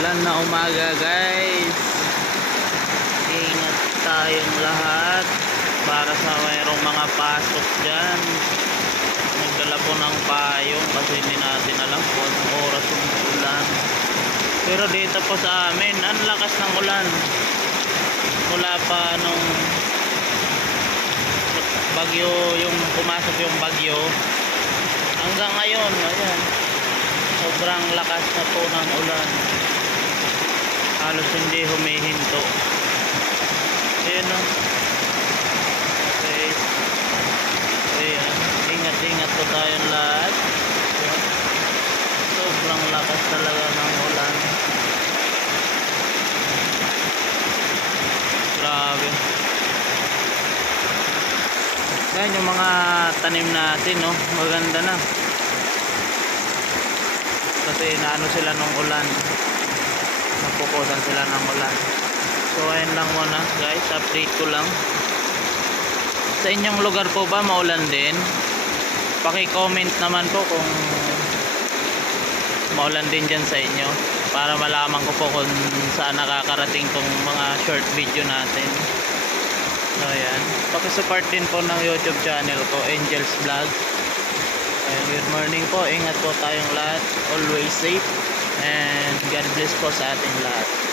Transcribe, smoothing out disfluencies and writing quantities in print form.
Maulan na umaga guys. Ingat tayong lahat para sa mayroong mga pasok dyan. Nagdala po ng payong kasi hindi natin alam kung anong oras yung ulan. Pero dito po sa amin, ang lakas ng ulan. Mula pa nung bagyo, yung pumasok yung bagyo, hanggang ngayon, ayan, sobrang lakas na po ng ulan. Halos hindi humihinto. Ayan o. Okay. Ayan. Ingat-ingat po tayong lahat. Sobrang lakas talaga ng ulan. Grabe. Yan yung mga tanim natin, no? Maganda na. Kasi naano sila nung ulan. Napukusan sila ng ulan. So ayun lang muna guys, update ko lang. Sa inyong lugar po ba maulan din? Paki-comment naman po kung maulan din dyan sa inyo, para malaman ko po kung saan nakakarating tong mga short video natin. So ayan, paki-support din po ng YouTube channel ko, Angel's Vlog. Ayan, good morning po, ingat po tayong lahat, always safe, and God bless po sa ating lahat.